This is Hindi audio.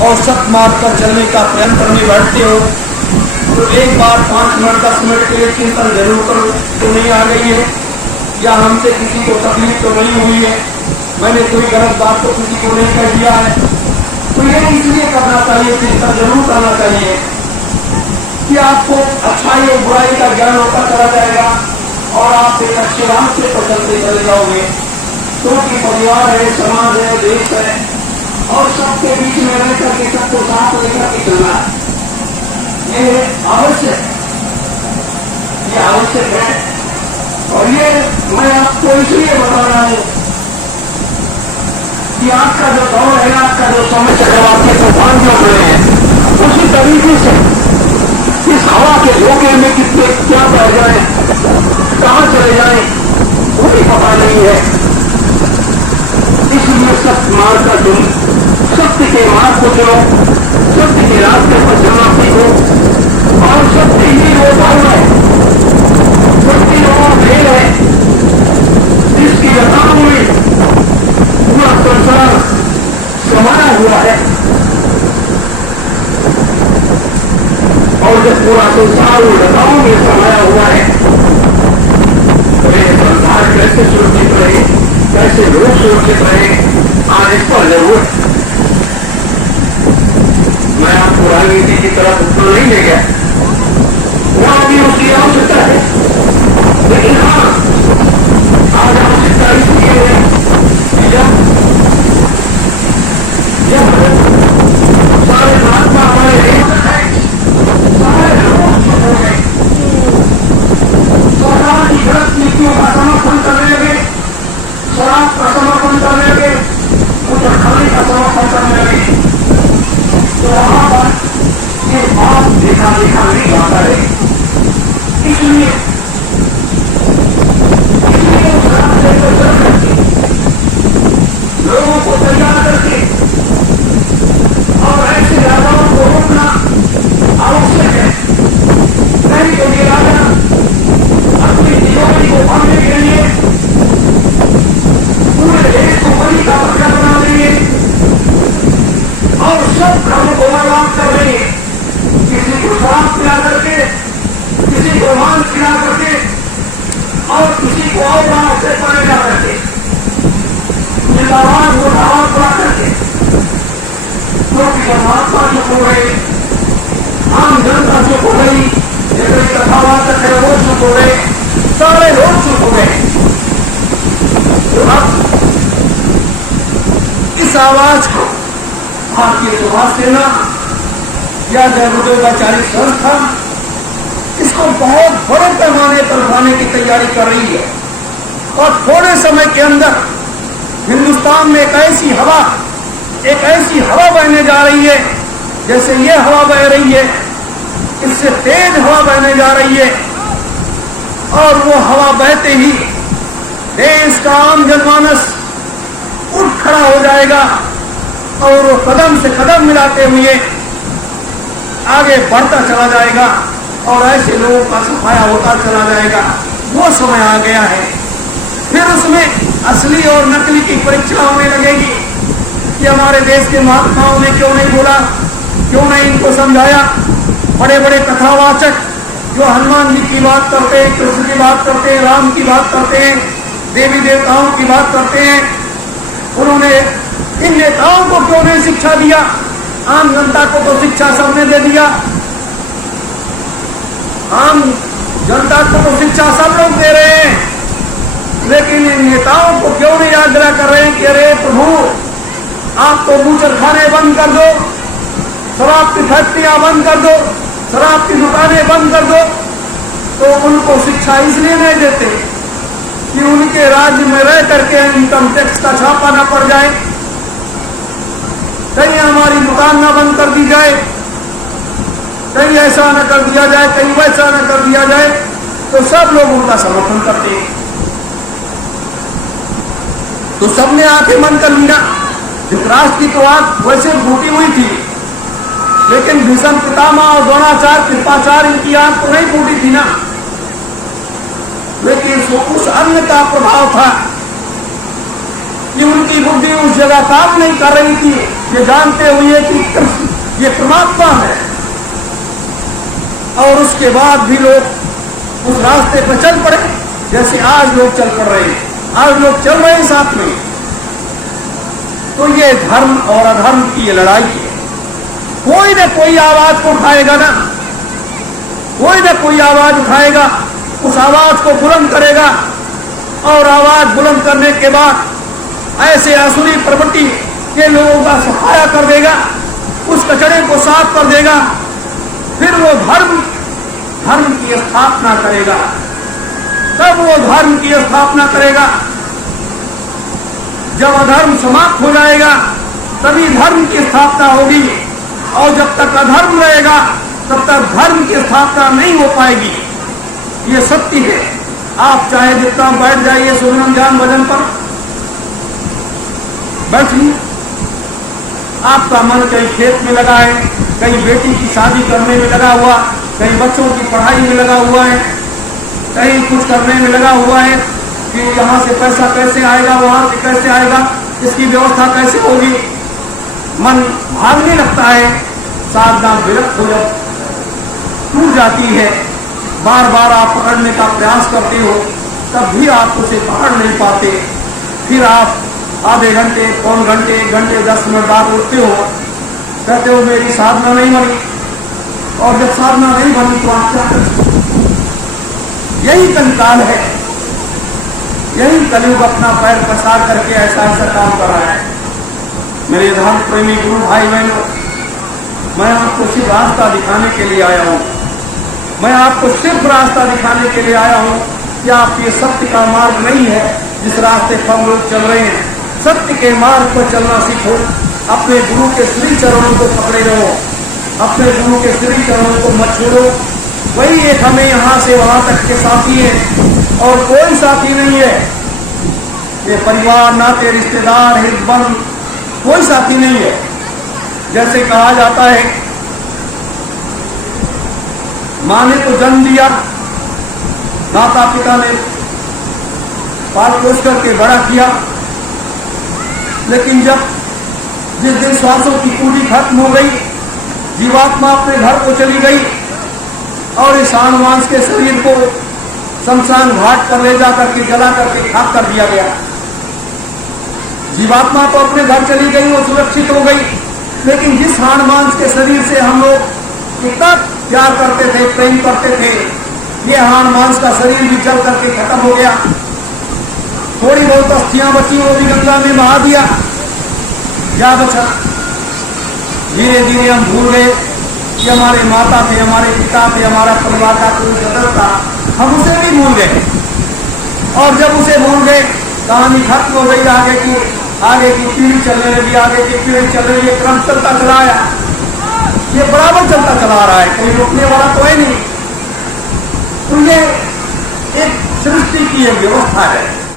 और सत मार्ग पर चलने का प्रयत्न में बैठते हो तो एक बार 5 मिनट 10 मिनट के लिए चिंतन जरूर करो तो नहीं आ गई है, या हमसे किसी को तकलीफ तो नहीं हुई है, मैंने कोई गलत बात तो किसी को नहीं कह दिया है। तो ये इसलिए करना चाहिए, चिंतन जरूर करना चाहिए कि आपको अच्छाई और बुराई का ज्ञान होता चला जाएगा और आप एक अच्छे रास्ते पर चलते चले जाओगे। क्योंकि परिवार है, समाज है, देश है और सबके बीच में रह करके सबको साथ लेकर के चलना है, ये आवश्यक है। और ये मैं आपको इसलिए बता रहा हूं कि आपका जो दौर है, आपका जो समय जब आपके तूफान जो हुए हैं, उसी तरीके से इस हवा के झोंके में कितने क्या बह जाए, कहां चले जाए, वो भी पता नहीं है। इसलिए सत्य मार्ग का चुनो, सत्य के मार्ग को चुनो, सत्य के रास्ते पर चलना सीखो। और सत्य ही वो धर्म है, सत्य वो भेद है जिसकी रताओं में पूरा संसार समाया हुआ है। और जब पूरा संसार उन रताओं में समाया हुआ है तो ये संसार कैसे सुरक्षित रहे, कैसे लोग सुरक्षित रहे, आज इस पर जरूर मैं आपको राजनीति की तरफ उत्तर नहीं ले गया, वहां भी उसकी आवश्यकता है। लेकिन हाँ, आज आवश्यकता इसलिए है कि जब सारे महात्मा हमारे सारे लोग चुप हो गए, सरकार की गलत नीतियों का समर्थन करने लगे, शराब का समर्थन करने लगे, उत्तरखाली का समर्थन करने लगे, तो वहां पर ये बात देखा नहीं जाता है। इसलिए उस रास्ते को चल करके लोगों को तैयार करके और ऐसे राजाओं को रोकना आवश्यक है। नहीं तो ये राजा अपनी दीवारी को पाने के लिए पूरे देश को बलि का बकरा बना देंगे और सब धर्म को बर्बाद कर देंगे। किसी को शराब पिला करके, किसी को मांस खिला करके और किसी को और से पड़ेगा करके, जिंदाबाद मुर्दाबाद पड़ा करके। क्योंकि परमात्मा चुप हो गए, आम जनता चुप हो गई, ये कोई कथावाचक है वो चुप हो गए, सारे लोग चुप हो गए। तो अब इस आवाज को भारतीय सुभाष सेना या जय गुरुदेवाचार्य संस्था इसको बहुत बड़े पैमाने पर उठाने की तैयारी कर रही है और थोड़े समय के अंदर हिंदुस्तान में एक ऐसी हवा बहने जा रही है, जैसे ये हवा बह रही है, इससे तेज हवा बहने जा रही है। और वो हवा बहते ही देश का आम जनमानस उठ खड़ा हो जाएगा और वो कदम से कदम मिलाते हुए आगे बढ़ता चला जाएगा और ऐसे लोगों का सफाया होता चला जाएगा। वो समय आ गया है। फिर उसमें असली और नकली की परीक्षा होने लगेगी कि हमारे देश के महात्माओं ने क्यों नहीं बोला, क्यों नहीं इनको समझाया। बड़े बड़े कथावाचक जो हनुमान जी की बात करते हैं, कृष्ण की बात करते हैं, राम की बात करते हैं, देवी देवताओं की बात करते हैं, उन्होंने इन नेताओं को क्यों नहीं शिक्षा दिया। आम जनता को तो शिक्षा सबने दे दिया, आम जनता को तो शिक्षा सब लोग दे रहे हैं, लेकिन इन नेताओं को क्यों नहीं आग्रह कर रहे हैं कि अरे प्रभु आप तो बूचर खाने बंद कर दो, शराब की फैक्ट्रियां बंद कर दो, शराब की दुकानें बंद कर दो। तो उनको शिक्षा इसलिए नहीं देते कि उनके राज्य में रह करके इनकम टैक्स का छापा न पड़ जाए, कहीं हमारी दुकान न बंद कर दी जाए, कहीं ऐसा न कर दिया जाए, कहीं वैसा न कर दिया जाए। तो सब लोग उनका समर्थन करते हैं। तो सबने आंखें बंद कर लिया। धृतराष्ट्र की तो आंख वैसे फूटी हुई थी, लेकिन भीष्म पितामह और द्रोणाचार्य कृपाचार्य इनकी आंख तो नहीं फूटी थी ना। लेकिन उस अन्न का प्रभाव था कि उनकी बुद्धि उस जगह काम नहीं कर रही थी, ये जानते हुए कि कृष्ण ये परमात्मा है, और उसके बाद भी लोग उस रास्ते पर चल पड़े जैसे आज लोग चल पड़ रहे हैं। आज लोग चल रहे हैं साथ में। तो ये धर्म और अधर्म की ये लड़ाई है। कोई न कोई आवाज को उठाएगा ना, कोई न कोई आवाज उठाएगा, उस आवाज को बुलंद करेगा, और आवाज बुलंद करने के बाद ऐसे आसुरी प्रवृत्ति के लोगों का सफाया कर देगा, उस कचरे को साफ कर देगा, फिर वो धर्म की स्थापना करेगा। तब वो धर्म की स्थापना करेगा। जब अधर्म समाप्त हो जाएगा तभी धर्म की स्थापना होगी, और जब तक अधर्म रहेगा तब तक धर्म की स्थापना नहीं हो पाएगी। ये सत्य है। आप चाहे जितना बैठ जाइए सुगम ज्ञान भजन पर, बैठिए। आपका मन कहीं खेत में लगा है, कहीं बेटी की शादी करने में लगा हुआ, कहीं बच्चों की पढ़ाई में लगा हुआ है, कहीं कुछ करने में लगा हुआ है कि यहाँ से पैसा कैसे आएगा, वहां से कैसे आएगा, इसकी व्यवस्था कैसे होगी। मन भागने लगता है, साधना विरक्त हो टूट जाती है। बार बार आप पकड़ने का प्रयास करते हो, तब भी आप उसे पकड़ नहीं पाते। फिर आप आधे घंटे, पौन घंटे, एक घंटे 10 मिनट बाद उठते हो, कहते हो मेरी साधना नहीं बनी। और जब साधना नहीं बनी तो आप क्या करते? यही कंकाल है, यही कलयुग अपना पैर पसार करके ऐसा काम कर रहा है। मेरे धर्म प्रेमी गुरु भाई बहनों, मैं आपको सिर्फ रास्ता दिखाने के लिए आया हूँ। मैं आपको सिर्फ रास्ता दिखाने के लिए आया हूँ कि आप ये सत्य का मार्ग नहीं है जिस रास्ते पर हम लोग चल रहे हैं। सत्य के मार्ग पर चलना सीखो। अपने गुरु के श्री चरणों को पकड़े रहो, अपने गुरु के श्री चरणों को मत छोड़ो। वही एक हमें यहाँ से वहां तक के साथी है, और कोई साथी नहीं है। ये परिवार, नाते, रिश्तेदार, हितबंद, कोई साथी नहीं है। जैसे कहा जाता है, माँ ने तो जन्म दिया, माता पिता ने पाल पोस करके बड़ा किया, लेकिन जब जिस दिन श्वासों की पूरी खत्म हो गई, जीवात्मा अपने घर को चली गई और इस मांस के शरीर को शमशान घाट पर ले जाकर के जला करके खाक कर दिया गया। जीवात्मा तो अपने घर चली गई, वो सुरक्षित हो गई, लेकिन जिस हाड़ मांस के शरीर से हम लोग इतना प्यार करते थे, प्रेम करते थे, ये हाड़ मांस का शरीर भी जल करके खत्म हो गया। थोड़ी बहुत अस्थियां बची, वो भी गंगा में बहा दिया। क्या बचा? धीरे धीरे हम भूल गए कि हमारे माता थे, हमारे पिता थे, हमारा परिवार का कोई सदस्य था, हम उसे भी भूल गए। और जब उसे भूल गए, कहानी खत्म हो गई। आगे की पीढ़ी चलने लगी, आगे की पीढ़ी चल रही है, क्रम चलता चला आया, ये बराबर चलता चला रहा है, कोई रोकने वाला तो है नहीं। तो ये एक सृष्टि की एक व्यवस्था है।